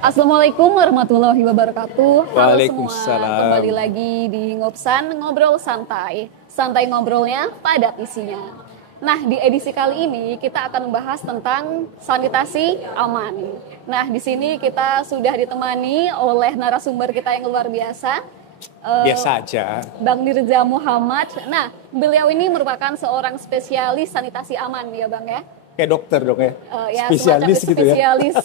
Assalamualaikum warahmatullahi wabarakatuh. Halo semua, Waalaikumsalam. kembali lagi di Ngopsan Ngobrol Santai. Santai ngobrolnya, padat isinya. Nah, di edisi kali ini kita akan membahas tentang sanitasi aman. Nah, di sini kita sudah ditemani oleh narasumber kita yang luar biasa, eh, Biasa aja. Bang Nirza Muhammad. Nah, beliau ini merupakan seorang spesialis sanitasi aman ya Bang ya? Kayak dokter dong ya. Ya semacam Spesialis gitu ya. spesialis.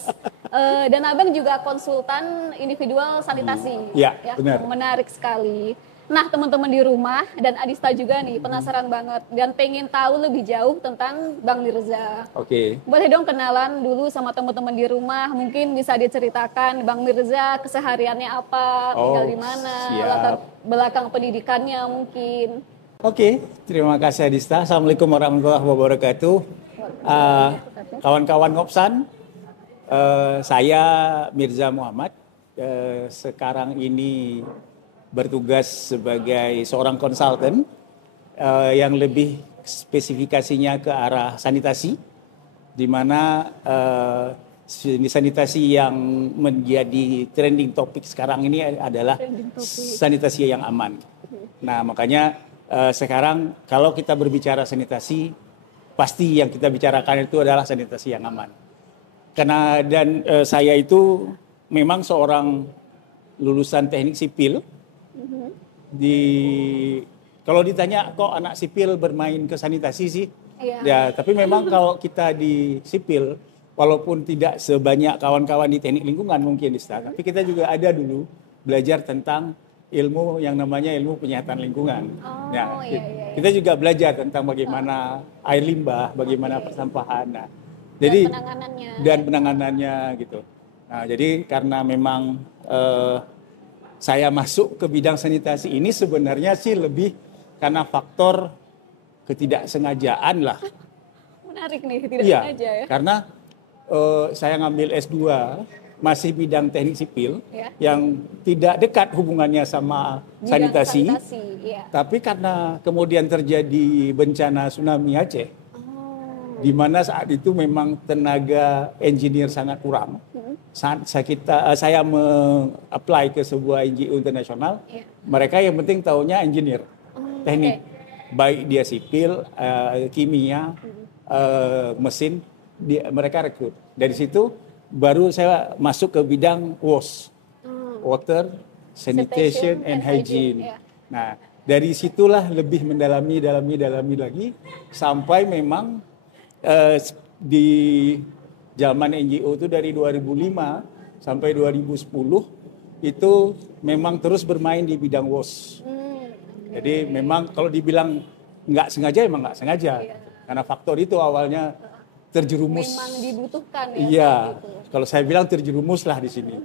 Dan abang juga konsultan individual sanitasi. Ya, ya, benar. menarik sekali. Nah, teman-teman di rumah dan Adista juga nih penasaran banget dan pengen tahu lebih jauh tentang Bang Mirza. Oke. Boleh dong kenalan dulu sama teman-teman di rumah, mungkin bisa diceritakan Bang Mirza kesehariannya apa, tinggal Oh, di mana, siap. latar belakang pendidikannya mungkin. Oke, terima kasih Adista. Assalamualaikum warahmatullahi wabarakatuh. Kawan-kawan Ngopsan, saya Mirza Muhammad. Sekarang ini bertugas sebagai seorang konsultan yang lebih spesifikasinya ke arah sanitasi, di mana sanitasi yang menjadi trending topik sekarang ini adalah sanitasi yang aman. Nah, makanya sekarang kalau kita berbicara sanitasi, pasti yang kita bicarakan itu adalah sanitasi yang aman. Karena saya itu memang seorang lulusan teknik sipil. Kalau ditanya kok anak sipil bermain ke sanitasi sih, ya tapi memang kalau kita di sipil, walaupun tidak sebanyak kawan-kawan di teknik lingkungan mungkin tapi kita juga ada dulu belajar tentang ilmu yang namanya ilmu penyihatan lingkungan. Kita juga belajar tentang bagaimana air limbah, bagaimana persampahan. Nah, jadi dan penanganannya gitu. Nah, jadi karena memang saya masuk ke bidang sanitasi ini sebenarnya sih lebih karena faktor ketidaksengajaan lah. Menarik nih, tidak sengaja ya. Karena saya ngambil S2 masih bidang teknik sipil yang tidak dekat hubungannya sama sanitasi. Tapi karena kemudian terjadi bencana tsunami Aceh, di mana saat itu memang tenaga engineer sangat kurang. Saat saya apply ke sebuah NGO internasional, mereka yang penting taunya engineer, teknik, baik dia sipil, kimia, mesin, mereka rekrut. Dari situ baru saya masuk ke bidang WOS, Water, Sanitation and Hygiene. Nah, dari situlah lebih mendalami lagi sampai memang di zaman NGO itu dari 2005 sampai 2010 itu memang terus bermain di bidang WOS. Jadi memang kalau dibilang nggak sengaja, emang nggak sengaja. Karena faktor itu awalnya terjerumus. Memang dibutuhkan ya. Iya, kalau saya bilang terjerumus lah di sini.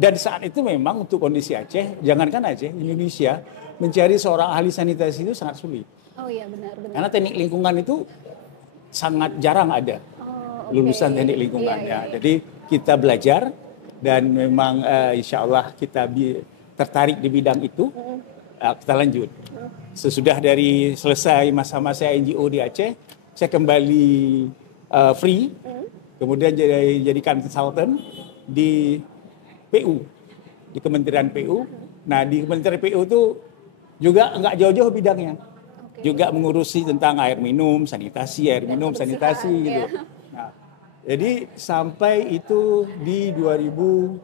Dan saat itu memang untuk kondisi Aceh, jangankan Aceh, Indonesia mencari seorang ahli sanitasi itu sangat sulit. Oh iya benar. Karena teknik lingkungan itu sangat jarang ada lulusan teknik lingkungan. Jadi kita belajar dan memang insya Allah kita tertarik di bidang itu, kita lanjut. Sesudah dari selesai masa-masa NGO di Aceh, saya kembali free, kemudian jadikan konsultan di PU, di Kementerian PU. Nah, di Kementerian PU itu juga nggak jauh-jauh bidangnya, juga mengurusi tentang air minum, sanitasi, gitu. Nah, jadi sampai itu di 2018.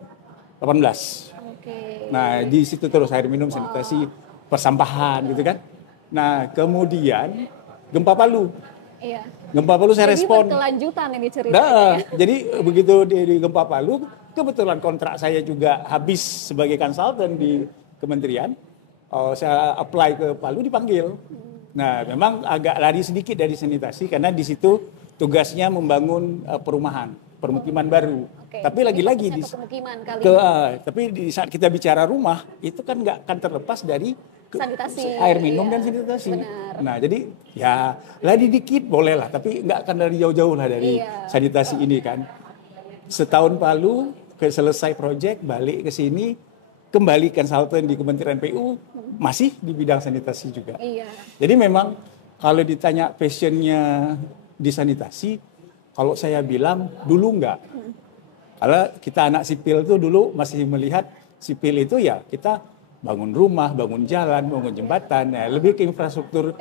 Nah, di situ terus air minum, sanitasi, persampahan gitu kan. Nah, kemudian gempa Palu. Gempa Palu saya respon. Berkelanjutan ini ceritanya. Jadi begitu di gempa Palu, kebetulan kontrak saya juga habis sebagai konsultan di kementerian. Saya apply ke Palu, dipanggil. Nah, memang agak lari sedikit dari sanitasi karena di situ tugasnya membangun perumahan, permukiman baru. Tapi lagi-lagi tapi di saat kita bicara rumah itu kan nggak akan terlepas dari sanitasi, air minum dan sanitasi. Benar. Nah, jadi ya lari dikit boleh lah, tapi nggak akan dari jauh-jauh lah dari sanitasi ini kan. Setahun Palu selesai proyek, balik ke sini, kembali konsultan di Kementerian PU, masih di bidang sanitasi juga. Jadi memang kalau ditanya passionnya di sanitasi, kalau saya bilang dulu enggak. Kalau kita anak sipil tuh dulu masih melihat sipil itu ya kita bangun rumah, bangun jalan, bangun jembatan, ya lebih ke infrastruktur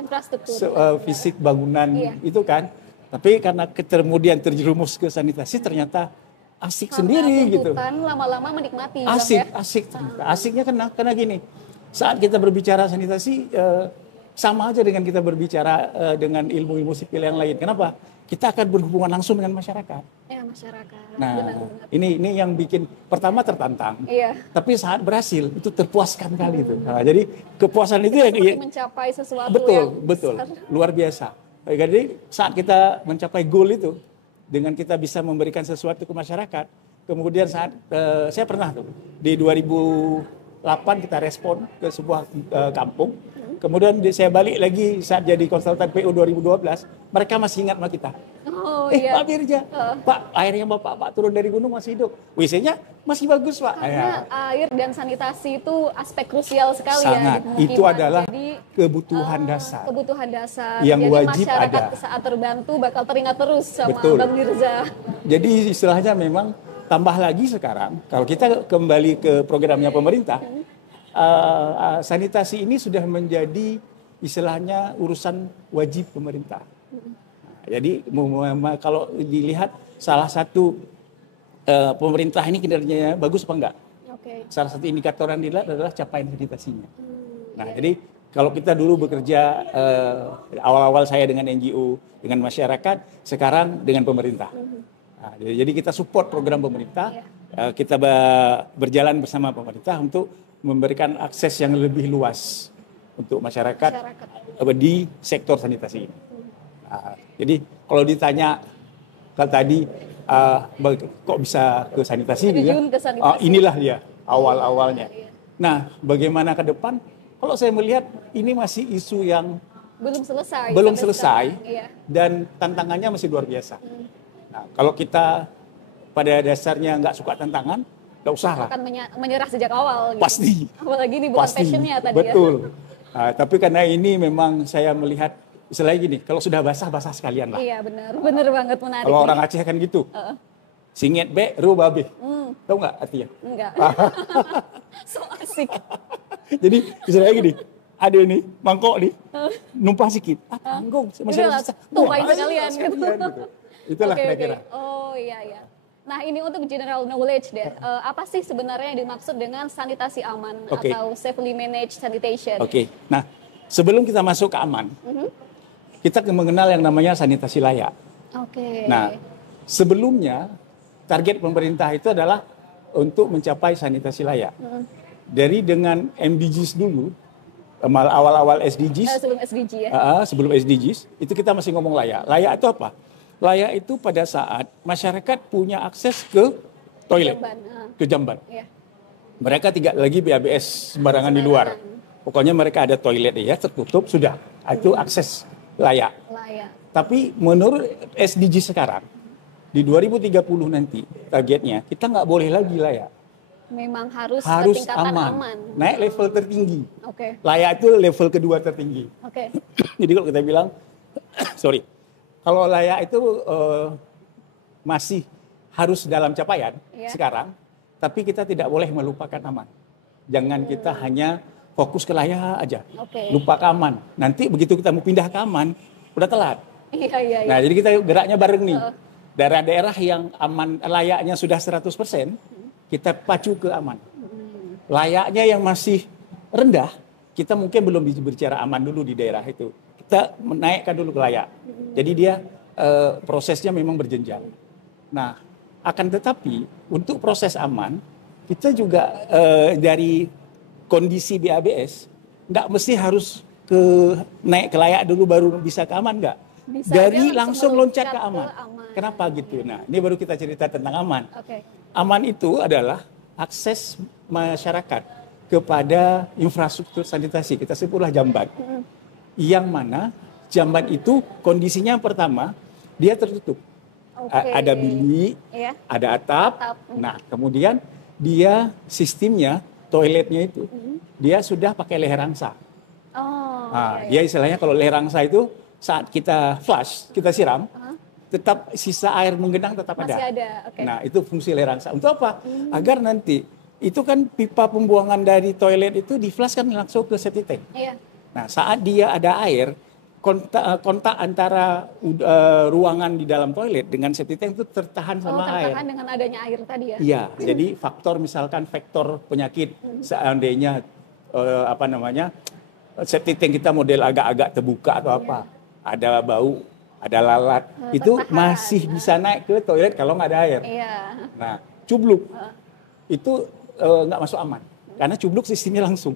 fisik bangunan itu kan. Tapi karena kemudian terjerumus ke sanitasi ternyata asik sendiri gitu. Lama-lama menikmati. Asik. Asiknya karena gini. Saat kita berbicara sanitasi sama aja dengan kita berbicara dengan ilmu-ilmu sipil yang lain. Kenapa? Kita akan berhubungan langsung dengan masyarakat. Ya, masyarakat. Nah, benar-benar. ini yang bikin pertama tertantang. Iya. Tapi saat berhasil itu terpuaskan kali itu. Nah, jadi kepuasan itu yang mencapai sesuatu betul, luar biasa. Jadi saat kita mencapai goal itu dengan kita bisa memberikan sesuatu ke masyarakat, kemudian saat saya pernah tuh di 2008 kita respon ke sebuah kampung. Kemudian saya balik lagi saat jadi konsultan PU 2012, mereka masih ingat sama kita. Iya. Pak Dirja, Pak, airnya Pak turun dari gunung masih hidup. WC-nya masih bagus, Pak. Karena air dan sanitasi itu aspek krusial sekali. Sangat. Ya. Itu adalah kebutuhan dasar. Kebutuhan dasar. Yang jadi wajib masyarakat ada. Saat terbantu bakal teringat terus sama Betul. Bang Mirza. Jadi istilahnya memang tambah lagi sekarang, kalau kita kembali ke programnya pemerintah, sanitasi ini sudah menjadi istilahnya urusan wajib pemerintah. Jadi kalau dilihat salah satu pemerintah ini kinerjanya bagus apa enggak? Salah satu indikator yang dilihat adalah capaian sanitasinya. Nah, jadi kalau kita dulu bekerja awal-awal saya dengan NGO, dengan masyarakat, sekarang dengan pemerintah. Nah, jadi kita support program pemerintah, kita berjalan bersama pemerintah untuk memberikan akses yang lebih luas untuk masyarakat di sektor sanitasi ini. Nah, jadi kalau ditanya tadi kok bisa ke sanitasi gitu ya? Inilah dia awal-awalnya. Nah, bagaimana ke depan? Kalau saya melihat ini masih isu yang belum selesai dan tantangannya masih luar biasa. Nah, kalau kita pada dasarnya nggak suka tantangan, nggak usah lah. Akan menyerah sejak awal. Gitu. Pasti. Apalagi ini bukan passionnya tadi. Betul. Nah, tapi karena ini memang saya melihat istilahnya gini, kalau sudah basah sekalian lah. Iya benar banget, menarik. Kalau orang Aceh kan gitu. Singet be, ru babe. Tahu nggak artinya? Enggak. So asik. Jadi istilahnya gini, ada nih mangkok nih, numpah sikit. Tanggung. Masih tumpahin sekalian gitu. Itulah kira-kira. Oh iya. Nah, ini untuk general knowledge deh. Apa sih sebenarnya yang dimaksud dengan sanitasi aman atau safely managed sanitation? Nah, sebelum kita masuk ke aman, kita mengenal yang namanya sanitasi layak. Nah, sebelumnya target pemerintah itu adalah untuk mencapai sanitasi layak. Dari dengan MDGs dulu, awal-awal SDGs. Sebelum SDG ya? Sebelum SDGs, itu kita masih ngomong layak. Layak itu apa? Layak itu pada saat masyarakat punya akses ke toilet, ke jamban. Mereka tidak lagi BABS sembarangan di luar. Pokoknya mereka ada toilet ya, tertutup, sudah. Itu akses layak. Tapi menurut SDG sekarang, di 2030 nanti targetnya, kita nggak boleh lagi layak. Memang harus aman. Naik level tertinggi. Layak itu level kedua tertinggi. Jadi kalau kita bilang, kalau layak itu masih harus dalam capaian sekarang, tapi kita tidak boleh melupakan aman. Jangan kita hanya fokus ke layak aja, lupa ke aman. Nanti begitu kita mau pindah ke aman, udah telat. Nah, jadi kita geraknya bareng nih. Daerah-daerah yang aman layaknya sudah 100%, kita pacu ke aman. Layaknya yang masih rendah, kita mungkin belum bicara aman dulu di daerah itu. Kita menaikkan dulu ke layak. Jadi dia prosesnya memang berjenjang. Nah, akan tetapi untuk proses aman, kita juga dari kondisi BABS, nggak mesti harus naik ke layak dulu baru bisa ke aman, nggak. Dari langsung loncat ke aman. Kenapa gitu? Nah, ini baru kita cerita tentang aman. Aman itu adalah akses masyarakat kepada infrastruktur sanitasi. Kita sebutlah jamban. Yang mana jamban itu kondisinya pertama dia tertutup. Ada bilik, ada atap. Nah, kemudian dia sistemnya toiletnya itu dia sudah pakai leher angsa. Dia istilahnya kalau leher angsa itu saat kita flush, kita siram, tetap sisa air menggenang tetap masih ada. ada. Okay. Nah, itu fungsi lerangsa. Untuk apa? Agar nanti itu kan pipa pembuangan dari toilet itu diflashkan langsung ke septic tank. Iya. Nah, saat dia ada air, kontak antara ruangan di dalam toilet dengan septic tank itu tertahan sama air. Tertahan dengan adanya air tadi ya? Iya, jadi misalkan faktor penyakit seandainya septic tank kita model agak-agak terbuka atau apa, ada bau, ada lalat, itu masih bisa naik ke toilet kalau nggak ada air. Iya. Nah, cubluk itu nggak masuk aman, karena cubluk sistemnya langsung.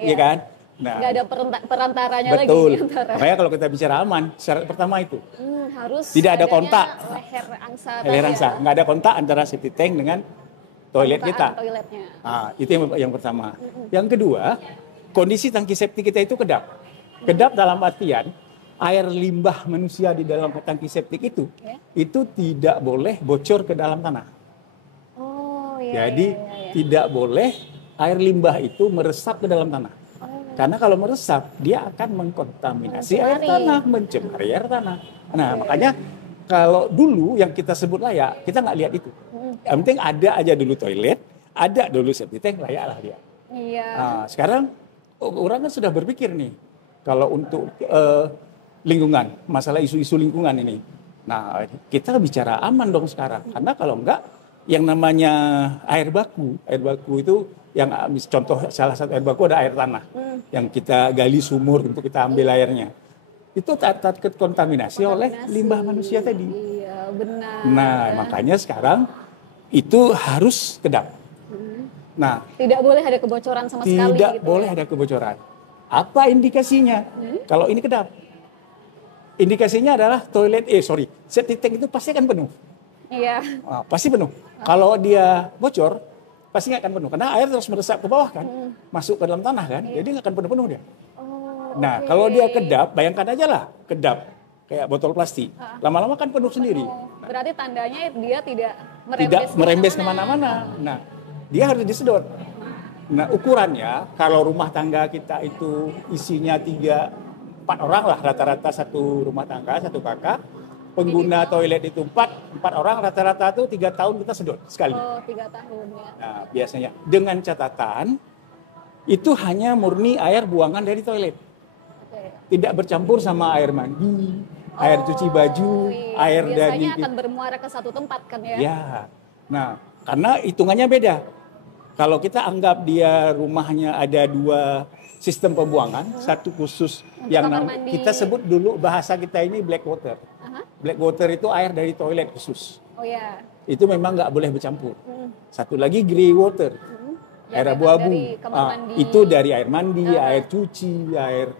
Iya kan? Nah, nggak ada perantaranya betul. Lagi. Betul. Makanya kalau kita bicara aman, syarat pertama itu harus tidak ada kontak. Leher angsa. Nggak ada kontak antara septic tank dengan toilet kita. Toiletnya. Nah, itu yang pertama. Yang kedua, kondisi tangki septik kita itu kedap. Kedap dalam artian air limbah manusia di dalam tangki septik itu tidak boleh bocor ke dalam tanah. Jadi tidak boleh air limbah itu meresap ke dalam tanah. Karena kalau meresap, dia akan mengkontaminasi air tanah, mencemari air tanah. Nah, makanya kalau dulu yang kita sebut layak, kita nggak lihat itu. Yang penting ada aja dulu toilet, ada dulu septic tank, layak lah dia. Iya. Nah, sekarang orang kan sudah berpikir nih, kalau untuk lingkungan, masalah isu-isu lingkungan ini. Nah, kita bicara aman dong sekarang. Karena kalau enggak, yang namanya air baku itu yang contoh salah satu air baku ada air tanah yang kita gali sumur untuk kita ambil airnya, itu terkontaminasi oleh limbah manusia tadi. Iya, benar. Nah, makanya sekarang itu harus kedap. Nah, tidak boleh ada kebocoran sama sekali. Tidak boleh ada kebocoran. Apa indikasinya? Kalau ini kedap, indikasinya adalah septic tank itu pasti akan penuh. Iya. Nah, pasti penuh. Kalau dia bocor, pasti nggak akan penuh. Karena air terus meresap ke bawah kan, masuk ke dalam tanah kan, jadi nggak akan penuh-penuh dia. Nah, kalau dia kedap, bayangkan aja lah, kedap kayak botol plastik, lama-lama kan penuh sendiri. Berarti tandanya dia tidak merembes kemana-mana. Nah, dia harus disedot. Nah, ukurannya kalau rumah tangga kita itu isinya 3-4 orang lah, rata-rata satu rumah tangga, satu kakak. Pengguna toilet itu 4 orang, rata-rata itu 3 tahun kita sedot sekali. 3 tahun ya. Nah, biasanya dengan catatan itu hanya murni air buangan dari toilet. Tidak bercampur sama air mandi, air cuci baju, air dari... Biasanya akan bermuara ke satu tempat kan ya? Ya. Nah, karena hitungannya beda. Kalau kita anggap dia rumahnya ada 2 sistem pembuangan, satu khusus yang kita sebut dulu bahasa kita ini black water. Black water itu air dari toilet khusus. Oh ya. Itu memang nggak boleh bercampur. Satu lagi grey water, air abu-abu. Itu dari air mandi, air cuci, air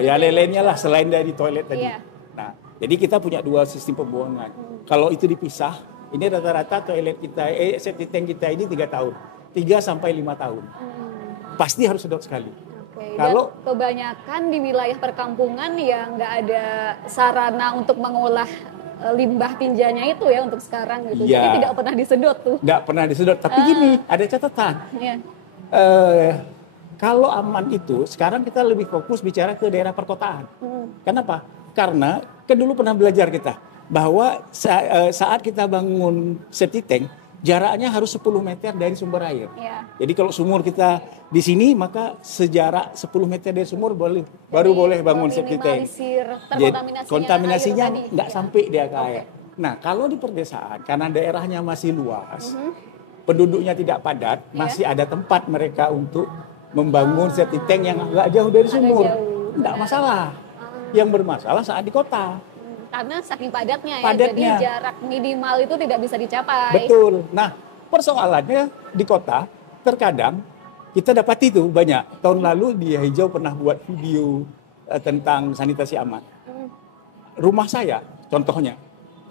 ya lainnya lah selain dari toilet tadi. Nah, jadi kita punya 2 sistem pembuangan. Kalau itu dipisah, ini rata-rata toilet kita, septic tank kita ini 3 tahun, 3 sampai 5 tahun. Pasti harus sedot sekali. Kalau kebanyakan di wilayah perkampungan yang nggak ada sarana untuk mengolah limbah tinjanya itu ya untuk sekarang gitu. Ya. Jadi tidak pernah disedot tuh. Nggak pernah disedot. Tapi gini, ada catatan. Ya. Kalau aman itu, sekarang kita lebih fokus bicara ke daerah perkotaan. Kenapa? Karena kan dulu pernah belajar kita bahwa saat kita bangun septic tank, jaraknya harus 10 meter dari sumber air. Ya. Jadi kalau sumur kita di sini, maka sejarak 10 meter dari sumur baru boleh bangun septic tank. Jadi kontaminasinya nggak sampai dia ke air. Nah, kalau di perdesaan, karena daerahnya masih luas, penduduknya tidak padat, masih ada tempat mereka untuk membangun septic tank yang nggak jauh dari sumur. Nggak masalah. Yang bermasalah saat di kota. Karena saking padatnya. Jadi jarak minimal itu tidak bisa dicapai. Betul. Nah, persoalannya di kota terkadang kita dapat itu banyak. Tahun lalu di Hijau pernah buat video tentang sanitasi aman. Rumah saya, contohnya,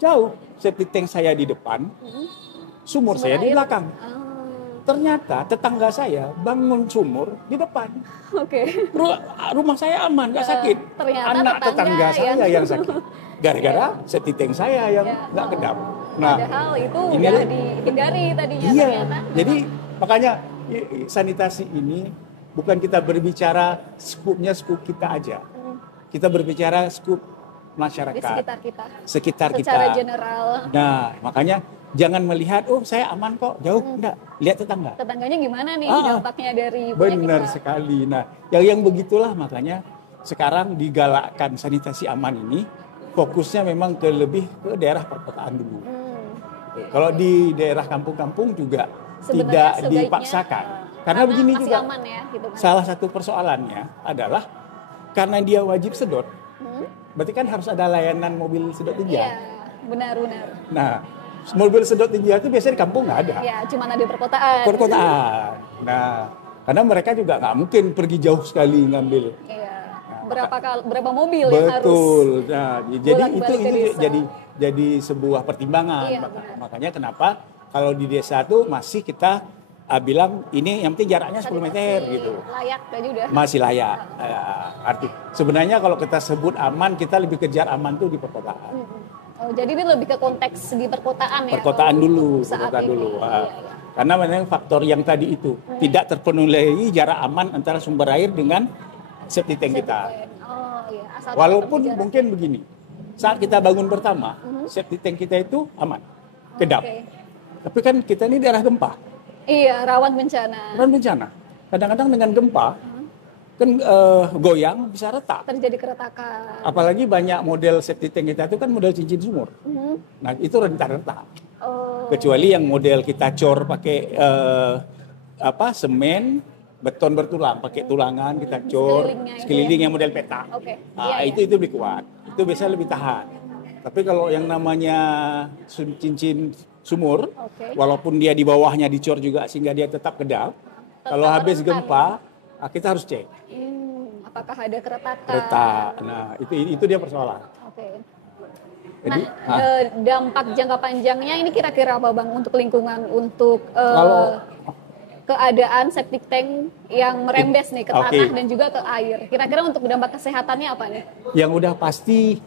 jauh. Septic tank saya di depan, sumur saya di belakang. Ternyata tetangga saya bangun sumur di depan. Oke. Rumah saya aman, nggak sakit. Anak tetangga saya yang sakit. Gara-gara septic tank saya yang nggak kedap. Nah, padahal itu udah dihindari tadinya ternyata. Jadi makanya sanitasi ini bukan kita berbicara skupnya skup kita aja. Kita berbicara skup masyarakat, di sekitar kita, sekitar secara kita. general. Nah, makanya jangan melihat, oh saya aman kok, jauh, enggak. Lihat tetangga. Tetangganya gimana nih dampaknya dari punya benar kita. sekali. Nah, yang begitulah makanya sekarang digalakkan sanitasi aman ini, fokusnya memang lebih ke daerah perkotaan dulu. Kalau di daerah kampung-kampung juga tidak dipaksakan. Karena begini juga, aman ya, gitu kan. Salah satu persoalannya adalah karena dia wajib sedot, berarti kan harus ada layanan mobil sedot tinja. Iya, benar-benar. Nah, mobil sedot tinja itu biasanya di kampung nggak ada. Ya, cuma ada di perkotaan. Perkotaan. Nah, karena mereka juga nggak mungkin pergi jauh sekali ngambil. Iya. Berapa mobil yang harus. Betul. Nah, jadi itu desa. jadi sebuah pertimbangan. Iya, makanya kenapa kalau di desa tuh masih kita bilang ini yang penting jaraknya 10 meter gitu. Layak aja udah. Masih layak. Arti sebenarnya kalau kita sebut aman, kita lebih kejar aman tuh di perkotaan. Oh, jadi ini lebih ke konteks di perkotaan ya. Perkotaan dulu, saat perkotaan ini. dulu. Iya. Karena memang faktor yang tadi itu tidak terpenuhi jarak aman antara sumber air dengan septic tank kita. Oh, iya. Walaupun mungkin begini, saat kita bangun pertama, septic tank kita itu aman, kedap. Tapi kan kita ini daerah gempa. Iya, rawan bencana. Rawan bencana. Kadang-kadang dengan gempa, kan goyang bisa retak. Terjadi keretakan. Apalagi banyak model septic tank kita itu kan model cincin sumur. Nah itu rentan retak. Kecuali yang model kita cor pakai semen, beton bertulang, pakai tulangan kita cor, sekeliling yang model peta. Itu lebih kuat. Itu biasanya lebih tahan. Tapi kalau yang namanya cincin sumur, walaupun dia di bawahnya dicor juga sehingga dia tetap kedap, kalau habis gempa, kita harus cek. Apakah ada keretakan? Retak. Nah, itu dia persoalan. Jadi, dampak jangka panjangnya ini kira-kira apa Bang untuk lingkungan, untuk keadaan septic tank yang merembes nih ke tanah dan juga ke air. Kira-kira untuk dampak kesehatannya apa nih? Yang udah pasti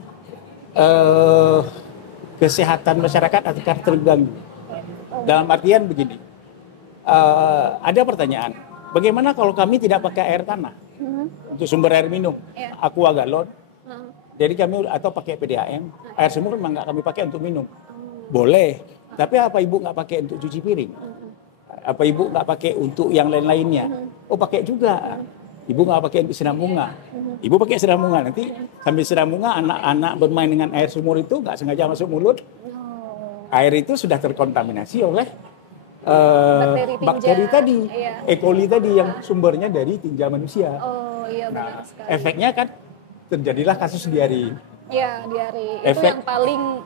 kesehatan masyarakat akan terganggu. Dalam artian begini, ada pertanyaan, bagaimana kalau kami tidak pakai air tanah untuk sumber air minum, aqua galon, jadi kami atau pakai PDAM, air sumur memang nggak kami pakai untuk minum, boleh, tapi apa ibu nggak pakai untuk cuci piring? Apa ibu nggak pakai untuk yang lain-lainnya? Oh pakai juga. Ibu nggak pakai untuk siram bunga. Ibu pakai siram bunga, nanti sambil siram bunga anak-anak bermain dengan air sumur itu nggak sengaja masuk mulut. Air itu sudah terkontaminasi oleh bakteri tadi, E. coli tadi yang sumbernya dari tinja manusia. Oh iya benar sekali. Efeknya kan terjadilah kasus diare. Iya diare. Itu yang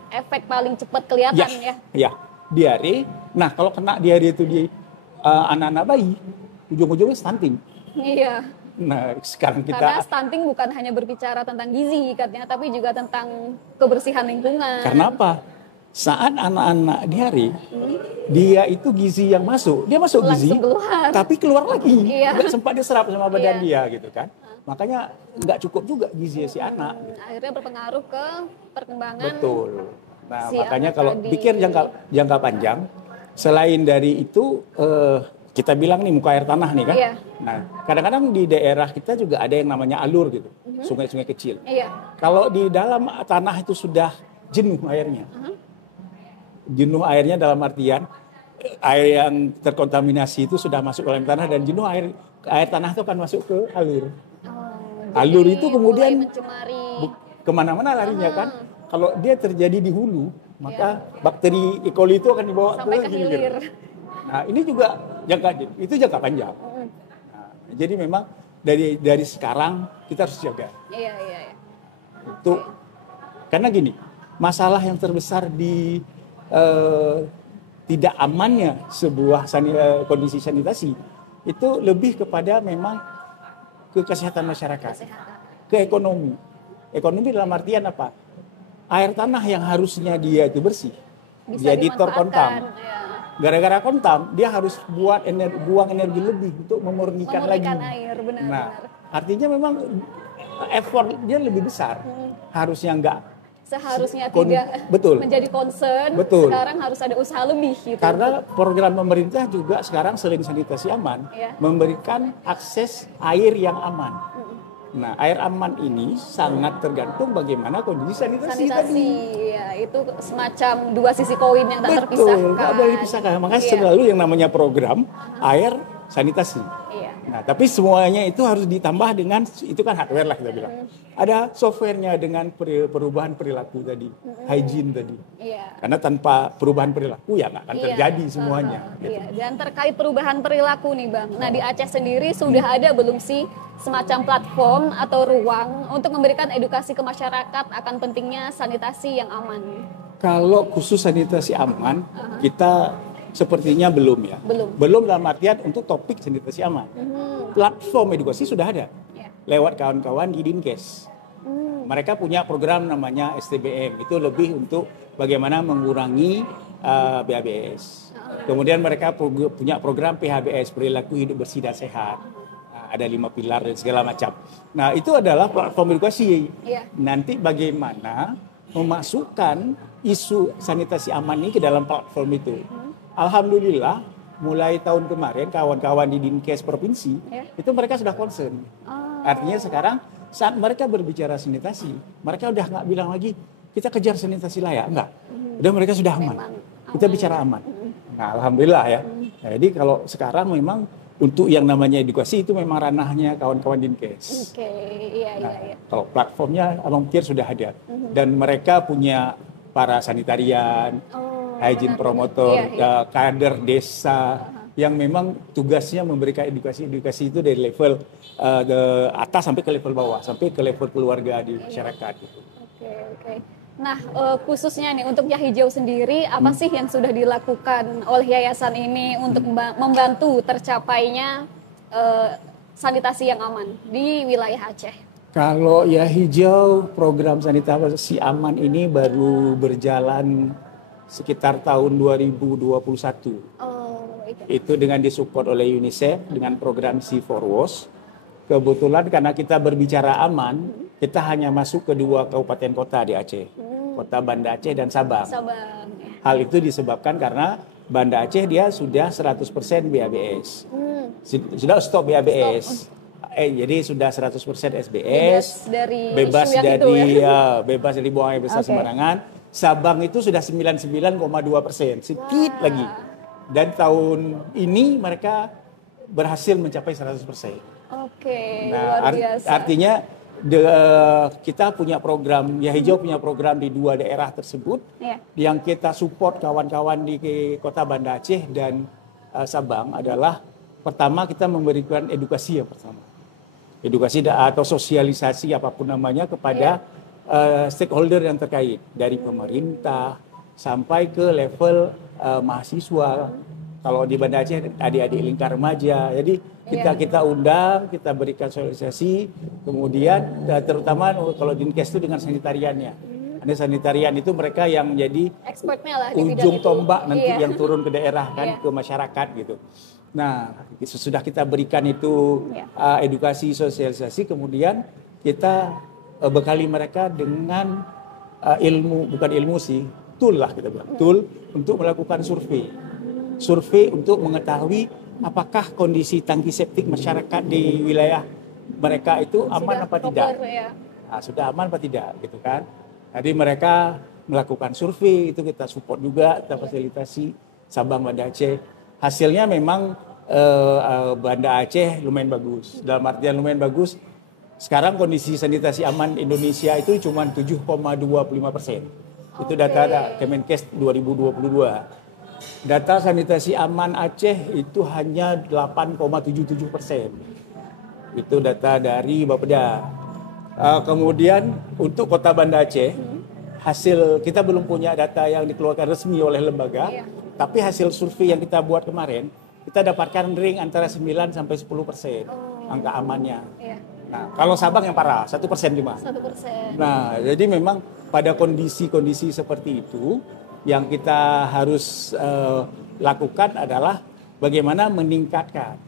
efek paling cepat kelihatan ya. Iya, diare. Nah kalau kena diare itu di anak-anak bayi, ujung-ujungnya stunting. Iya. Nah, sekarang kita karena stunting bukan hanya berbicara tentang gizi katanya, tapi juga tentang kebersihan lingkungan. Karena apa? Saat anak-anak diare, dia itu gizi yang masuk, dia masuk gizi, tapi keluar lagi, nggak sempat diserap sama badan dia gitu kan. Makanya nggak cukup juga gizi si anak. Akhirnya berpengaruh ke perkembangan. Betul. Nah, makanya kalau pikir jangka panjang, selain dari itu kita bilang nih muka air tanah nih kan. Nah, kadang-kadang di daerah kita juga ada yang namanya alur gitu, sungai-sungai kecil. Kalau di dalam tanah itu sudah jenuh airnya. Jenuh airnya dalam artian air yang terkontaminasi itu sudah masuk ke dalam tanah dan jenuh air tanah itu akan masuk ke alur. Alur itu kemudian kemana-mana larinya kan. Kalau dia terjadi di hulu, maka bakteri E. coli itu akan dibawa sampai ke hilir. Nah, ini juga jangka panjang. Nah, jadi memang dari sekarang kita harus jaga. Iya. Untuk karena gini, masalah yang terbesar di tidak amannya sebuah kondisi sanitasi itu lebih kepada memang ke kesehatan masyarakat, ke ekonomi. Ekonomi dalam artian apa? Air tanah yang harusnya dia itu bersih, jadi terkontam. Gara-gara kontam, dia harus buang energi lebih untuk memurnikan lagi. Air, benar. Artinya memang effort dia lebih besar. Harusnya seharusnya tidak menjadi concern. Sekarang harus ada usaha lebih gitu. Karena program pemerintah juga sekarang selain sanitasi aman, memberikan akses air yang aman. Nah, air aman ini sangat tergantung bagaimana kondisi sanitasi tadi. Ya, itu semacam dua sisi koin yang tak Betul, terpisahkan. nggak boleh dipisahkan. Makanya selalu yang namanya program air sanitasi. Iya. Nah, tapi semuanya itu harus ditambah dengan, itu kan hardware lah kita bilang. Ada softwarenya dengan perubahan perilaku tadi, hygiene tadi. Iya. Karena tanpa perubahan perilaku ya nggak akan terjadi semuanya. Iya. Dan terkait perubahan perilaku nih Bang. Nah di Aceh sendiri sudah ada belum sih semacam platform atau ruang untuk memberikan edukasi ke masyarakat akan pentingnya sanitasi yang aman? Kalau khusus sanitasi aman, kita sepertinya belum ya. Belum dalam artian untuk topik sanitasi aman. Platform edukasi sudah ada. Lewat kawan-kawan di Dinkes. Mereka punya program namanya STBM. Itu lebih untuk bagaimana mengurangi BABS. Kemudian mereka punya program PHBS, perilaku hidup bersih dan sehat. Ada 5 pilar dan segala macam. Nah itu adalah platform edukasi. Nanti bagaimana memasukkan isu sanitasi aman ini ke dalam platform itu. Alhamdulillah mulai tahun kemarin kawan-kawan di Dinkes provinsi itu mereka sudah concern. Artinya sekarang saat mereka berbicara sanitasi, mereka udah nggak bilang lagi kita kejar sanitasi layak, enggak. Udah mereka sudah aman. Kita bicara aman. Nah, alhamdulillah ya. Nah, jadi kalau sekarang memang untuk yang namanya edukasi itu memang ranahnya kawan-kawan Dinkes. Iya. Kalau platformnya Abang Pikir sudah ada. Dan mereka punya para sanitarian, hygiene promotor, kader desa yang memang tugasnya memberikan edukasi itu dari level atas sampai ke level bawah, sampai ke level keluarga di masyarakat. Gitu. Oke. Nah, khususnya nih untuk Yah Hijau sendiri, apa sih yang sudah dilakukan oleh yayasan ini untuk membantu tercapainya sanitasi yang aman di wilayah Aceh? Kalau Yah Hijau, program sanitasi aman ini baru berjalan sekitar tahun 2021. Itu dengan disupport oleh UNICEF dengan program C4WAS. Kebetulan karena kita berbicara aman, kita hanya masuk ke 2 kabupaten kota di Aceh. Kota Banda Aceh dan Sabang. Hal itu disebabkan karena Banda Aceh dia sudah 100% BABS. Sudah stop BABS. Jadi sudah 100% SBS. Bebas dari buang air besar sembarangan. Sabang itu sudah 99,2%. Sedikit lagi. Dan tahun ini mereka berhasil mencapai 100%. Luar biasa. Artinya kita punya program, Yah Hijau punya program di 2 daerah tersebut yang kita support kawan-kawan di kota Banda Aceh dan Sabang adalah pertama kita memberikan edukasi yang pertama. Edukasi atau sosialisasi apapun namanya kepada stakeholder yang terkait dari pemerintah sampai ke level mahasiswa. Kalau di Banda Aceh adik-adik lingkar remaja. Jadi kita undang, kita berikan sosialisasi, kemudian terutama kalau Dinkes itu dengan sanitariannya. Ada sanitarian itu mereka yang menjadi ujung tombak nanti yang turun ke daerah kan, ke masyarakat gitu. Nah, sudah kita berikan itu edukasi sosialisasi, kemudian kita bekali mereka dengan ilmu, bukan ilmu sih, tool lah kita bilang, tool untuk melakukan survei untuk mengetahui apakah kondisi tangki septik masyarakat di wilayah mereka itu aman apa tidak. Nah, sudah aman apa tidak gitu kan. Jadi mereka melakukan survei, itu kita support juga, kita fasilitasi Sabang Banda Aceh. Hasilnya memang Banda Aceh lumayan bagus. Dalam artian lumayan bagus, sekarang kondisi sanitasi aman Indonesia itu cuma 7,25%. Itu data Kemenkes 2022. Data sanitasi aman Aceh itu hanya 8,77%. Itu data dari Bapeda. Kemudian untuk kota Banda Aceh, hasil kita belum punya data yang dikeluarkan resmi oleh lembaga, tapi hasil survei yang kita buat kemarin, kita dapatkan ring antara 9 sampai 10% angka amannya. Nah, kalau Sabang yang parah, 1% cuma. 1%. Nah, jadi memang pada kondisi-kondisi seperti itu, yang kita harus lakukan adalah bagaimana meningkatkan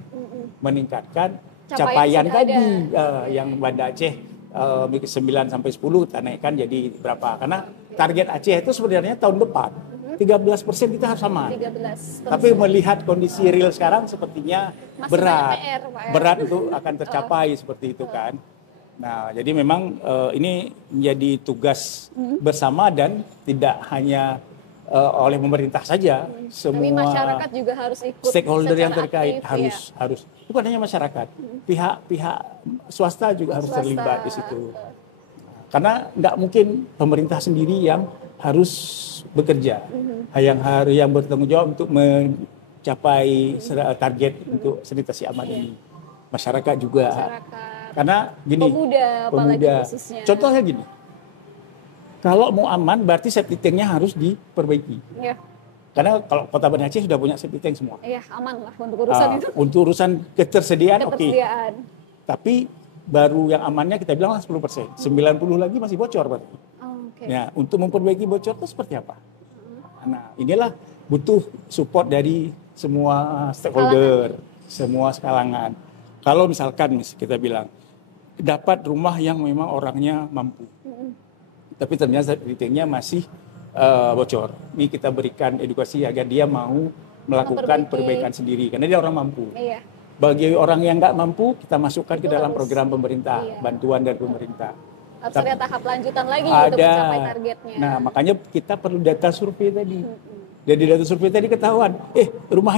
capaian tadi yang Banda Aceh 9 sampai 10 kita naikkan jadi berapa? Karena target Aceh itu sebenarnya tahun depan 13% kita harus aman. 13%. Tapi melihat kondisi real sekarang sepertinya berat untuk akan tercapai seperti itu kan. Nah, jadi memang ini menjadi tugas bersama dan tidak hanya oleh pemerintah saja, semua tapi masyarakat juga harus ikut, stakeholder yang terkait aktif, harus bukan hanya masyarakat, pihak swasta juga harus terlibat di situ. Karena nggak mungkin pemerintah sendiri yang harus bekerja, yang bertanggung jawab untuk mencapai target untuk sanitasi aman ini. Masyarakat juga. Karena gini, pemuda. Khususnya. Contohnya gini, kalau mau aman berarti septic tanknya harus diperbaiki. Ya. Karena kalau Kota Banda Aceh sudah punya septic tank semua. Iya, aman lah untuk urusan itu. Untuk urusan ketersediaan. Oke. Tapi baru yang amannya kita bilang 10%. 90 lagi masih bocor berarti. Ya, untuk memperbaiki bocor itu seperti apa? Nah, inilah butuh support dari semua stakeholder, semua kalangan. Kalau misalkan kita bilang dapat rumah yang memang orangnya mampu, tapi ternyata titiknya masih bocor. Ini kita berikan edukasi agar dia mau melakukan perbaikan sendiri, karena dia orang mampu. Iya. Bagi orang yang nggak mampu, kita masukkan ke dalam program pemerintah, bantuan dari pemerintah. Harus ada tahap lanjutan lagi untuk mencapai targetnya. Nah, makanya kita perlu data survei tadi. Dari data survei tadi ketahuan, rumah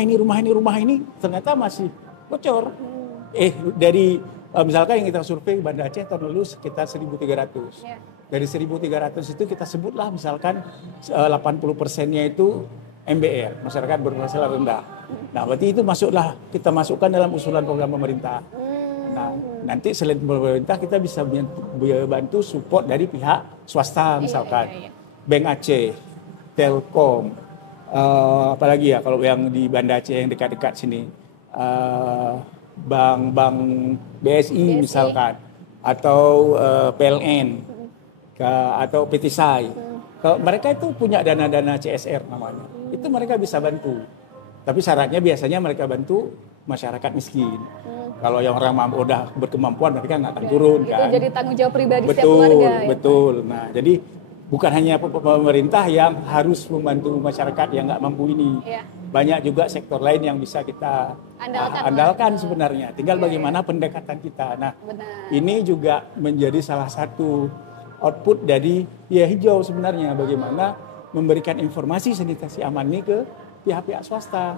ini ternyata masih bocor. Dari misalkan yang kita survei Banda Aceh tahun lalu sekitar 1.300. Yeah. Dari 1.300 itu kita sebutlah misalkan 80%-nya itu MBR, masyarakat berpenghasilan rendah. Nah, berarti itu kita masukkan dalam usulan program pemerintah. Nah, nanti selain pemerintah kita bisa bantu support dari pihak swasta misalkan. Bank Aceh, Telkom, apalagi ya kalau yang di Banda Aceh yang dekat-dekat sini. Bank BSI misalkan, atau PLN, atau PT SAI. Mereka itu punya dana-dana CSR namanya. Itu mereka bisa bantu. Tapi syaratnya biasanya mereka bantu masyarakat miskin. Kalau yang orang mampu udah berkemampuan mereka nggak akan turun kan. Itu jadi tanggung jawab pribadi setiap keluarga. Betul. Nah, jadi bukan hanya pemerintah yang harus membantu masyarakat yang nggak mampu ini. Yeah. Banyak juga sektor lain yang bisa kita andalkan sebenarnya. Tinggal bagaimana pendekatan kita. Nah, ini juga menjadi salah satu output dari hijau sebenarnya. Bagaimana memberikan informasi sanitasi aman ini ke pihak-pihak swasta.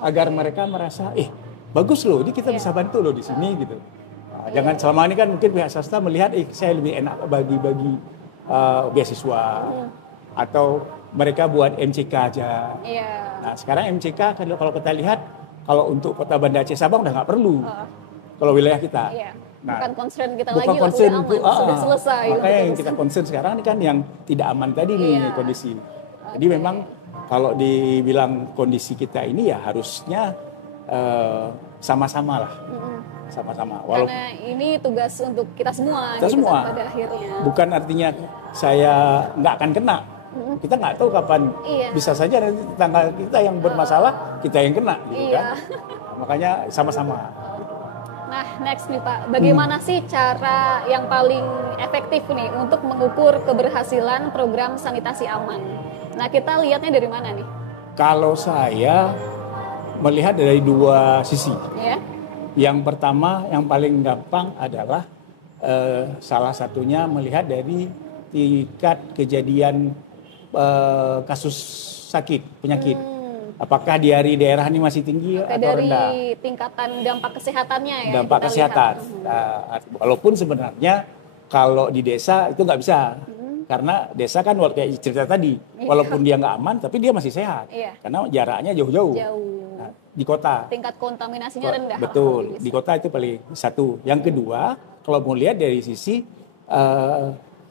Agar mereka merasa, bagus loh, ini kita bisa bantu loh di sini gitu. Nah, jangan selama ini kan mungkin pihak swasta melihat, saya lebih enak bagi-bagi beasiswa atau mereka buat MCK aja. Nah, sekarang MCK kalau kita lihat, kalau untuk Kota Banda Aceh Sabang udah nggak perlu. Kalau wilayah kita. Nah, bukan concern kita bukan lagi, concern aman, sudah selesai. Makanya yang kita concern sekarang ini kan yang tidak aman tadi nih kondisi. Jadi memang kalau dibilang kondisi kita ini ya harusnya sama-sama lah. Sama-sama. Karena ini tugas untuk kita semua. Kita semua. Pada akhirnya. Bukan artinya saya nggak akan kena. Kita nggak tahu kapan. Bisa saja nanti tetangga kita yang bermasalah, kita yang kena. Gitu kan? Makanya sama-sama. Nah, next nih Pak. Bagaimana sih cara yang paling efektif nih untuk mengukur keberhasilan program sanitasi aman? Nah, kita lihatnya dari mana nih? Kalau saya melihat dari dua sisi. Yeah. Yang pertama, yang paling gampang adalah salah satunya melihat dari tingkat kejadian kasus sakit, penyakit. Apakah di daerah ini masih tinggi atau rendah? Dari tingkatan dampak kesehatannya ya. Dampak kesehatan. Walaupun sebenarnya kalau di desa itu nggak bisa. Karena desa kan kayak cerita tadi, walaupun dia nggak aman, tapi dia masih sehat. Karena jaraknya jauh-jauh. Nah, di kota. Tingkat kontaminasinya rendah. Betul, di kota itu paling satu. Yang kedua, kalau mau lihat dari sisi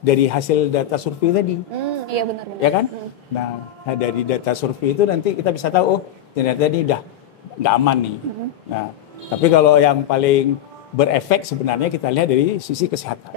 dari hasil data survei tadi. Iya benar. Ya kan? Nah, dari data survei itu nanti kita bisa tahu, ternyata ini udah nggak aman nih. Nah, tapi kalau yang paling berefek sebenarnya kita lihat dari sisi kesehatan.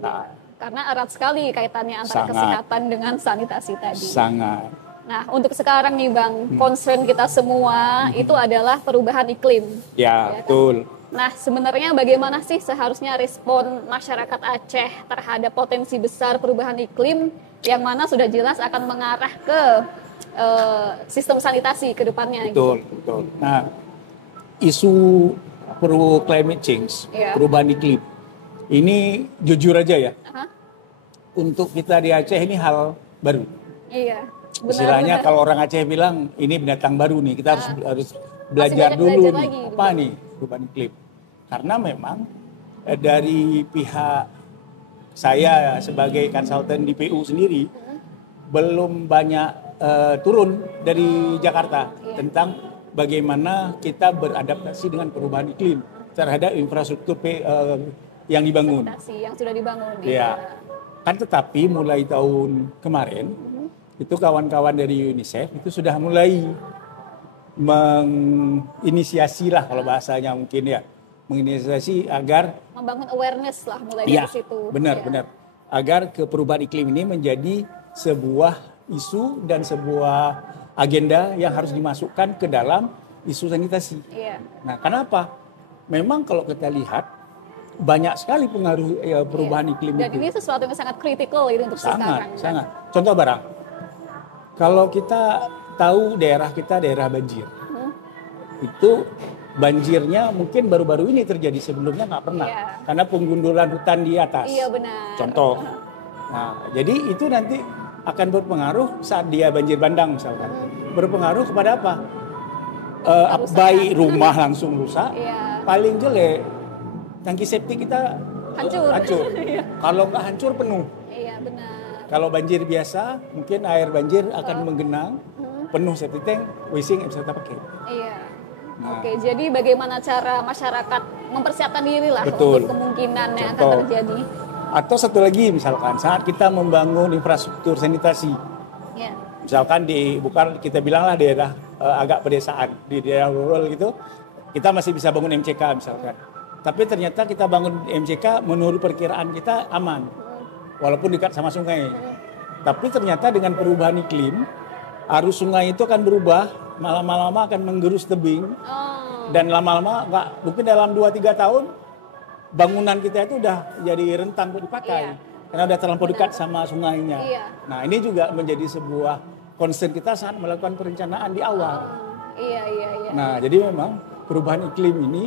Nah, karena erat sekali kaitannya antara kesehatan dengan sanitasi tadi. Sangat. Nah, untuk sekarang nih Bang, concern kita semua itu adalah perubahan iklim. Ya betul. Kan? Nah, sebenarnya bagaimana sih seharusnya respon masyarakat Aceh terhadap potensi besar perubahan iklim yang mana sudah jelas akan mengarah ke sistem sanitasi ke depannya? Betul. Nah, isu climate change, perubahan iklim, ini jujur aja ya. Untuk kita di Aceh ini hal baru. Iya. Istilahnya kalau orang Aceh bilang ini binatang baru nih, kita harus belajar dulu nih, apa nih perubahan iklim. Karena memang dari pihak saya sebagai konsultan di PU sendiri belum banyak turun dari Jakarta tentang bagaimana kita beradaptasi dengan perubahan iklim terhadap infrastruktur yang dibangun. Yang sudah dibangun. Ya. Kan tetapi mulai tahun kemarin itu kawan-kawan dari UNICEF itu sudah mulai menginisiasi lah kalau bahasanya mungkin ya, menginisiasi agar membangun awareness lah mulai dari situ. Benar. Agar perubahan iklim ini menjadi sebuah isu dan sebuah agenda yang harus dimasukkan ke dalam isu sanitasi. Nah, kenapa? Memang kalau kita lihat banyak sekali pengaruh perubahan iklim dan itu. Dan ini sesuatu yang sangat kritikal itu untuk sekarang. Sangat. Contoh barang, kalau kita tahu daerah kita daerah banjir, itu banjirnya mungkin baru-baru ini terjadi, sebelumnya nggak pernah, karena penggundulan hutan di atas. Iya benar. Contoh. Nah, jadi itu nanti akan berpengaruh saat dia banjir bandang misalkan. Berpengaruh kepada apa? Baik rumah langsung rusak, paling jelek tangki septik kita hancur. Kalau nggak hancur penuh. Iya benar. Kalau banjir biasa mungkin air banjir akan menggenang, penuh septic tank, WC nggak bisa kita pakai. Iya. Nah. Oke, jadi bagaimana cara masyarakat mempersiapkan diri lah Betul. untuk kemungkinan yang akan terjadi. Atau satu lagi misalkan saat kita membangun infrastruktur sanitasi, misalkan bukan kita bilanglah daerah agak pedesaan, di daerah rural gitu, kita masih bisa bangun MCK misalkan. Tapi ternyata kita bangun MCK menurut perkiraan kita aman, walaupun dekat sama sungai. Tapi ternyata dengan perubahan iklim, arus sungai itu akan berubah, lama-lama akan menggerus tebing, dan lama-lama mungkin dalam 2-3 tahun bangunan kita itu udah jadi rentan untuk dipakai, karena udah terlampau dekat sama sungainya. Nah, ini juga menjadi sebuah concern kita saat melakukan perencanaan di awal. Nah, jadi memang perubahan iklim ini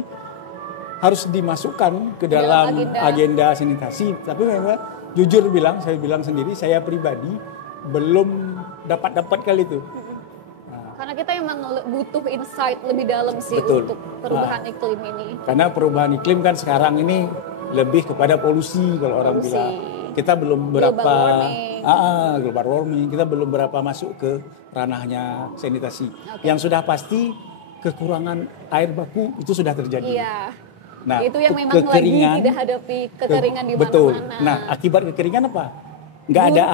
harus dimasukkan ke dalam agenda sanitasi. Tapi memang jujur saya bilang sendiri, saya pribadi belum dapat kali itu. Karena kita memang butuh insight lebih dalam sih. Betul. Untuk perubahan iklim ini. Karena perubahan iklim kan sekarang ini lebih kepada polusi kalau orang bilang. Kita belum global warming. Kita belum berapa masuk ke ranahnya sanitasi. Yang sudah pasti kekurangan air baku itu sudah terjadi. Iya. Nah, itu yang memang lagi tidak hadapi kekeringan di mana-mana. Betul. Nah, akibat kekeringan apa? Nggak ada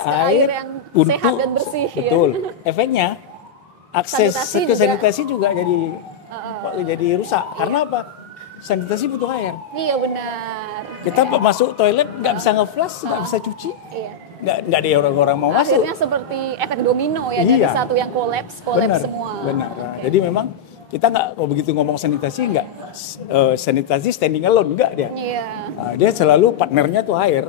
air yang untuk sehat dan bersih. Betul. Efeknya akses ke sanitasi juga jadi rusak. Karena apa? Sanitasi butuh air. Iya benar. Kita masuk toilet nggak bisa nge-flush, nggak bisa cuci. Iya. Nggak ada orang-orang mau masuk. Akhirnya seperti efek domino ya, jadi satu yang kolaps semua. Benar. Jadi memang kita nggak begitu ngomong sanitasi, sanitasi standing alone, nggak dia. Iya. Nah, dia selalu partnernya tuh air.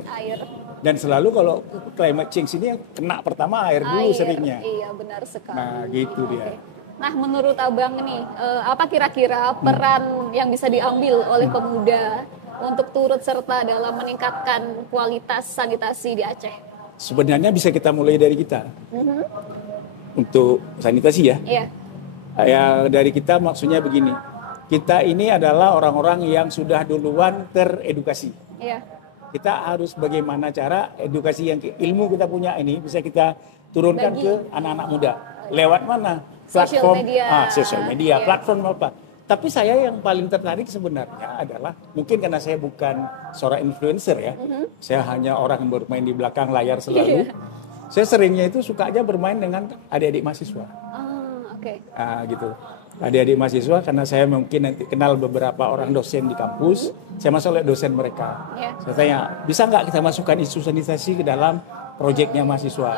Dan selalu kalau climate change ini yang kena pertama air dulu seringnya. Iya benar sekali. Nah gitu dia. Nah menurut abang nih, apa kira-kira peran yang bisa diambil oleh pemuda untuk turut serta dalam meningkatkan kualitas sanitasi di Aceh? Sebenarnya bisa kita mulai dari kita. Untuk sanitasi ya. Iya. Ya, dari kita maksudnya begini, kita ini adalah orang-orang yang sudah duluan teredukasi. Iya. Kita harus bagaimana cara edukasi yang ilmu kita punya ini bisa kita turunkan ke anak-anak muda. Lewat mana? Platform sosial media, platform apa? Tapi saya yang paling tertarik sebenarnya adalah, mungkin karena saya bukan seorang influencer ya, saya hanya orang yang bermain di belakang layar selalu. Saya seringnya itu suka aja bermain dengan adik-adik mahasiswa. Gitu. Adik-adik mahasiswa, karena saya mungkin nanti kenal beberapa orang dosen di kampus, saya masuk oleh dosen mereka. Saya tanya, bisa nggak kita masukkan isu sanitasi ke dalam proyeknya mahasiswa?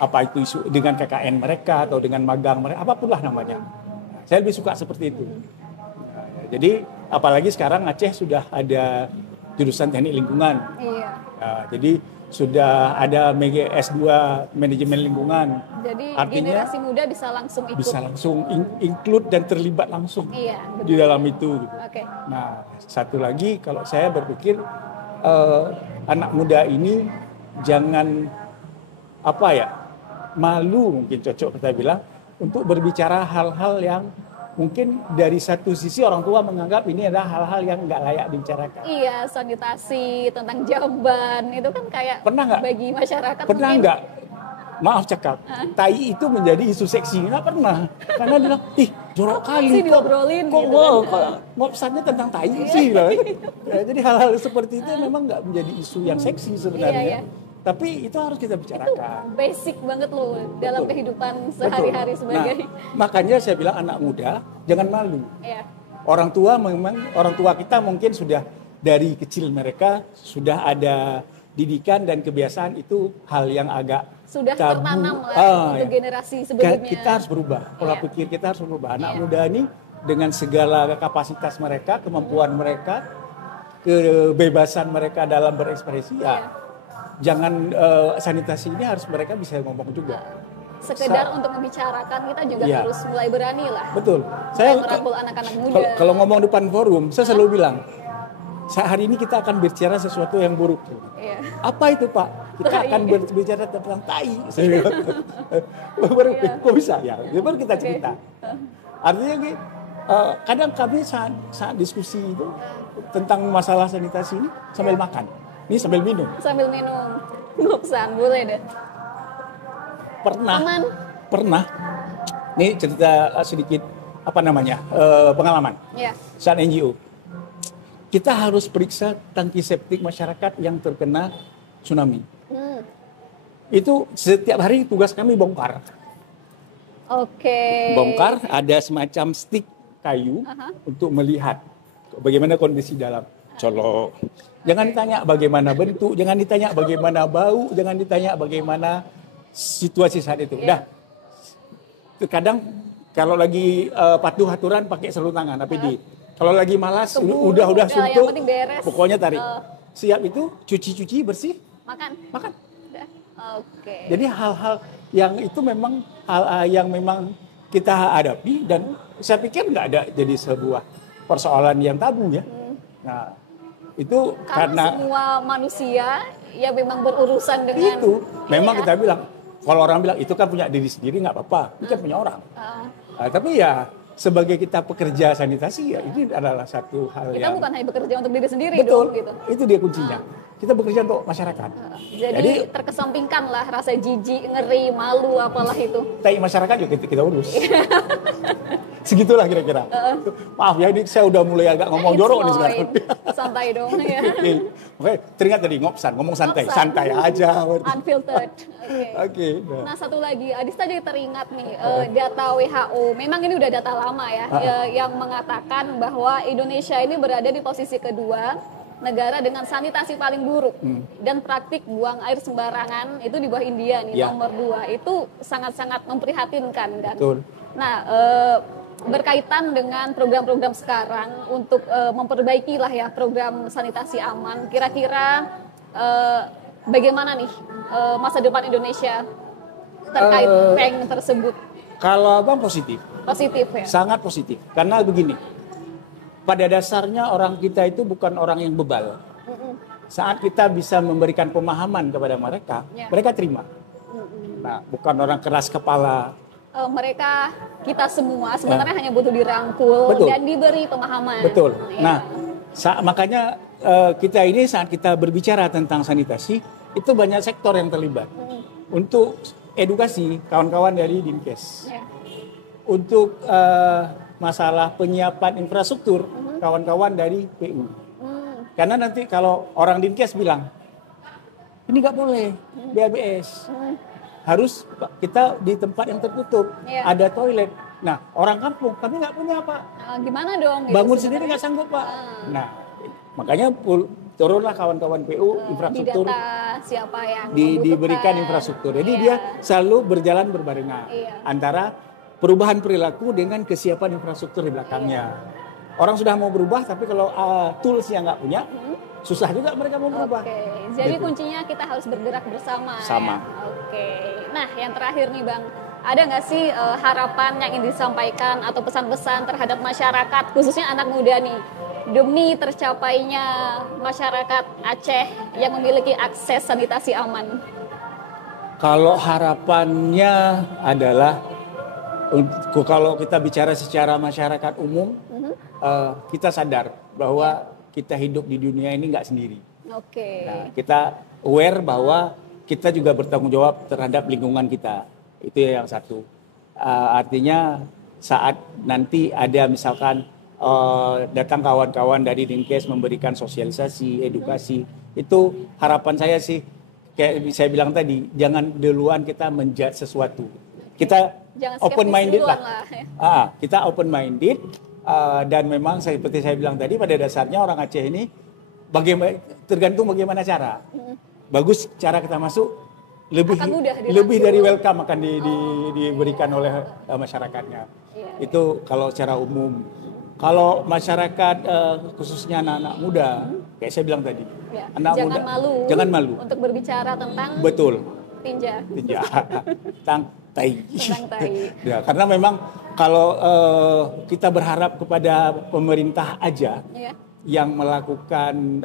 Apa itu isu dengan KKN mereka atau dengan magang mereka, apapun lah namanya. Saya lebih suka seperti itu. Jadi apalagi sekarang Aceh sudah ada jurusan teknik lingkungan. Jadi sudah ada S2 manajemen lingkungan. Jadi artinya generasi muda bisa langsung ikut. Bisa langsung include dan terlibat langsung di dalam itu. Okay. Nah, satu lagi kalau saya berpikir anak muda ini jangan malu, mungkin cocok kita bilang, untuk berbicara hal-hal yang mungkin dari satu sisi orang tua menganggap ini adalah hal-hal yang nggak layak dibicarakan. Iya, sanitasi, tentang jamban, itu kan kayak bagi masyarakat. Pernah nggak, maaf cakap, tai itu menjadi isu seksi? Nggak pernah. Karena dia bilang, jorok kali kok ngopsannya tentang tai sih. Jadi hal-hal seperti itu memang nggak menjadi isu yang seksi sebenarnya. Tapi itu harus kita bicarakan. Itu basic banget loh dalam kehidupan sehari-hari sebagai. Nah, makanya saya bilang anak muda jangan malu. Orang tua kita mungkin sudah dari kecil mereka sudah ada didikan dan kebiasaan, itu hal yang agak sudah tabu. Tertanam lah untuk generasi sebelumnya. Kita harus berubah. Pola pikir kita harus berubah. Anak muda ini dengan segala kapasitas mereka, kemampuan mereka, kebebasan mereka dalam berekspresi jangan sanitasi ini harus mereka bisa ngomong juga. Sekedar untuk membicarakan kita juga harus mulai berani lah. Betul. Saya merangkul anak-anak muda. Kalau ngomong depan forum, saya selalu bilang, hari ini kita akan bicara sesuatu yang buruk. Apa itu Pak? Kita akan berbicara tentang tai. Kok bisa? Ya, baru kita cerita. Artinya kadang kami saat diskusi itu tentang masalah sanitasi ini sambil makan. Ini sambil minum. Sambil minum. Ngopsan, boleh deh. Pernah. Ini cerita sedikit pengalaman. Saat NGO. Kita harus periksa tangki septik masyarakat yang terkena tsunami. Itu setiap hari tugas kami bongkar. Oke. Bongkar, ada semacam stick kayu untuk melihat bagaimana kondisi dalam. Colok. Jangan ditanya bagaimana bentuk, jangan ditanya bagaimana bau, jangan ditanya bagaimana situasi saat itu. Udah. Terkadang kalau lagi patuh aturan pakai sarung tangan, APD. Kalau lagi malas, udah suntuk, pokoknya tarik. Siap itu, cuci bersih, makan. Oke. Jadi hal-hal yang itu memang hal yang memang kita hadapi, dan saya pikir nggak ada jadi sebuah persoalan yang tabu ya. Nah, itu karena semua manusia yang memang berurusan dengan itu. Memang kita bilang, kalau orang bilang itu kan punya diri sendiri nggak apa-apa, itu kan punya orang. Tapi ya sebagai kita pekerja sanitasi, ya ini adalah satu hal kita bukan hanya bekerja untuk diri sendiri. Betul, dong gitu. Itu dia kuncinya. Kita bekerja untuk masyarakat. Jadi terkesampingkan lah rasa jijik, ngeri, malu, apalah itu. Tai masyarakat juga kita urus. Segitulah kira-kira. Maaf ya, ini saya udah mulai agak ngomong jorok nih sekarang. Santai dong ya. Oke, teringat tadi ngomong santai. Santai aja. Unfiltered. Oke. Nah, satu lagi, Adis tadi teringat nih, data WHO. Memang ini udah data lama ya, yang mengatakan bahwa Indonesia ini berada di posisi kedua negara dengan sanitasi paling buruk dan praktik buang air sembarangan itu di bawah India nih, nomor 2. Itu sangat-sangat memprihatinkan kan. Betul. Nah, berkaitan dengan program-program sekarang untuk memperbaiki lah ya program sanitasi aman, kira-kira bagaimana nih masa depan Indonesia terkait peng tersebut? Kalau Abang positif ya? Sangat positif, karena begini, pada dasarnya orang kita itu bukan orang yang bebal. Saat kita bisa memberikan pemahaman kepada mereka, mereka terima. Nah, bukan orang keras kepala. Mereka, kita semua sebenarnya hanya butuh dirangkul. Betul. Dan diberi pemahaman. Betul. Nah, makanya kita ini saat kita berbicara tentang sanitasi, itu banyak sektor yang terlibat. Untuk edukasi kawan-kawan dari Dinkes. Untuk masalah penyiapan infrastruktur, kawan-kawan dari PU. Karena nanti kalau orang Dinkes bilang, ini nggak boleh, BABS. Harus kita di tempat yang tertutup, ada toilet. Nah, orang kampung, kami nggak punya Pak. Gimana dong? Bangun sendiri nggak sanggup Pak. Nah, makanya turunlah kawan-kawan PU, infrastruktur. Didata siapa yang diberikan infrastruktur. Jadi dia selalu berjalan berbarengan antara perubahan perilaku dengan kesiapan infrastruktur di belakangnya. Orang sudah mau berubah, tapi kalau toolsnya nggak punya, susah juga mereka mau berubah. Jadi gitu. Kuncinya kita harus bergerak bersama. Sama. Ya? Nah, yang terakhir nih Bang, ada nggak sih harapan yang ingin disampaikan atau pesan-pesan terhadap masyarakat, khususnya anak muda nih, demi tercapainya masyarakat Aceh yang memiliki akses sanitasi aman? Kalau harapannya adalah, kalau kita bicara secara masyarakat umum, kita sadar bahwa kita hidup di dunia ini nggak sendiri. Nah, kita aware bahwa kita juga bertanggung jawab terhadap lingkungan kita. Itu yang satu. Artinya saat nanti ada misalkan datang kawan-kawan dari Dinkes memberikan sosialisasi, edukasi, itu harapan saya sih, kayak saya bilang tadi, jangan duluan kita menjudge sesuatu. Kita open minded lah. Kita open minded dan memang seperti saya bilang tadi, pada dasarnya orang Aceh ini tergantung bagaimana cara. Bagus cara kita masuk, lebih dari welcome akan diberikan oleh masyarakatnya. Itu kalau secara umum. Kalau masyarakat khususnya anak-anak muda, kayak saya bilang tadi, anak jangan muda jangan malu untuk berbicara tentang tinja. Tentang tai. Ya, karena memang kalau kita berharap kepada pemerintah aja yang melakukan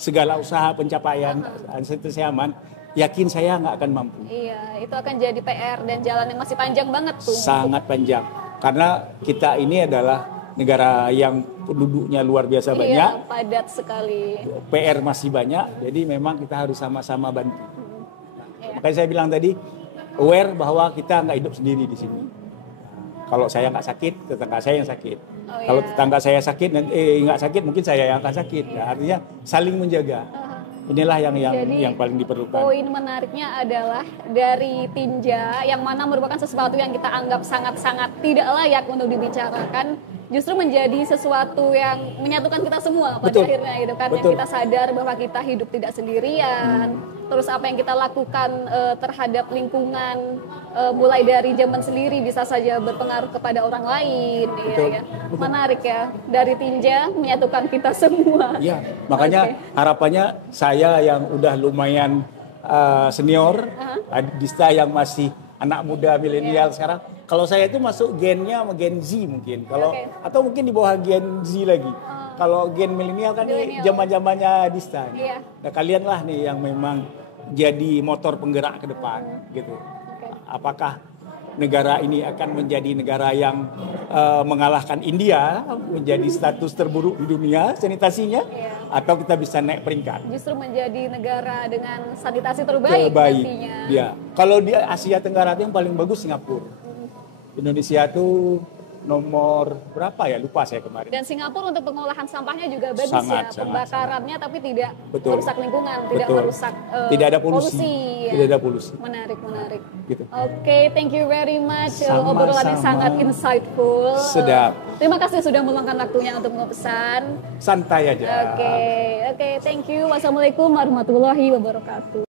segala usaha pencapaian sanitasi aman, yakin saya nggak akan mampu. Iya, itu akan jadi PR dan jalan yang masih panjang banget tuh. Sangat panjang, karena kita ini adalah negara yang penduduknya luar biasa banyak. Padat sekali. PR masih banyak, jadi memang kita harus sama-sama bantu. Makanya saya bilang tadi, aware bahwa kita nggak hidup sendiri di sini. Kalau saya nggak sakit, tetangga saya yang sakit. Kalau tetangga saya sakit, nggak sakit, mungkin saya yang akan sakit. Ya, artinya saling menjaga. Inilah yang paling diperlukan. Poin menariknya adalah dari tinja yang mana merupakan sesuatu yang kita anggap sangat-sangat tidak layak untuk dibicarakan, justru menjadi sesuatu yang menyatukan kita semua pada akhirnya gitu kan. Yang kita sadar bahwa kita hidup tidak sendirian. Terus apa yang kita lakukan terhadap lingkungan mulai dari zaman sendiri bisa saja berpengaruh kepada orang lain. Betul. Menarik ya, dari tinja menyatukan kita semua. Iya, makanya harapannya saya yang udah lumayan senior, Dista yang masih anak muda milenial sekarang, kalau saya itu masuk gennya sama Gen Z mungkin, atau mungkin di bawah Gen Z lagi. Kalau gen milenial kan ini zaman-zamannya Dista. Nah, kalian lah nih yang memang jadi motor penggerak ke depan gitu. Apakah negara ini akan menjadi negara yang mengalahkan India menjadi status terburuk di dunia sanitasinya, atau kita bisa naik peringkat? Justru menjadi negara dengan sanitasi terbaik nantinya. Ya. Kalau di Asia Tenggara itu yang paling bagus Singapura. Indonesia tuh nomor berapa ya, lupa saya kemarin. Dan Singapura untuk pengolahan sampahnya juga bagus pembakarannya tapi tidak merusak lingkungan, tidak merusak tidak ada polusi. Tidak ada polusi. Menarik. Gitu. Oke, thank you very much. Obrolan yang sangat insightful. Sedap. Terima kasih sudah meluangkan waktunya untuk mengopesan. Santai aja. Oke, thank you. Wassalamualaikum warahmatullahi wabarakatuh.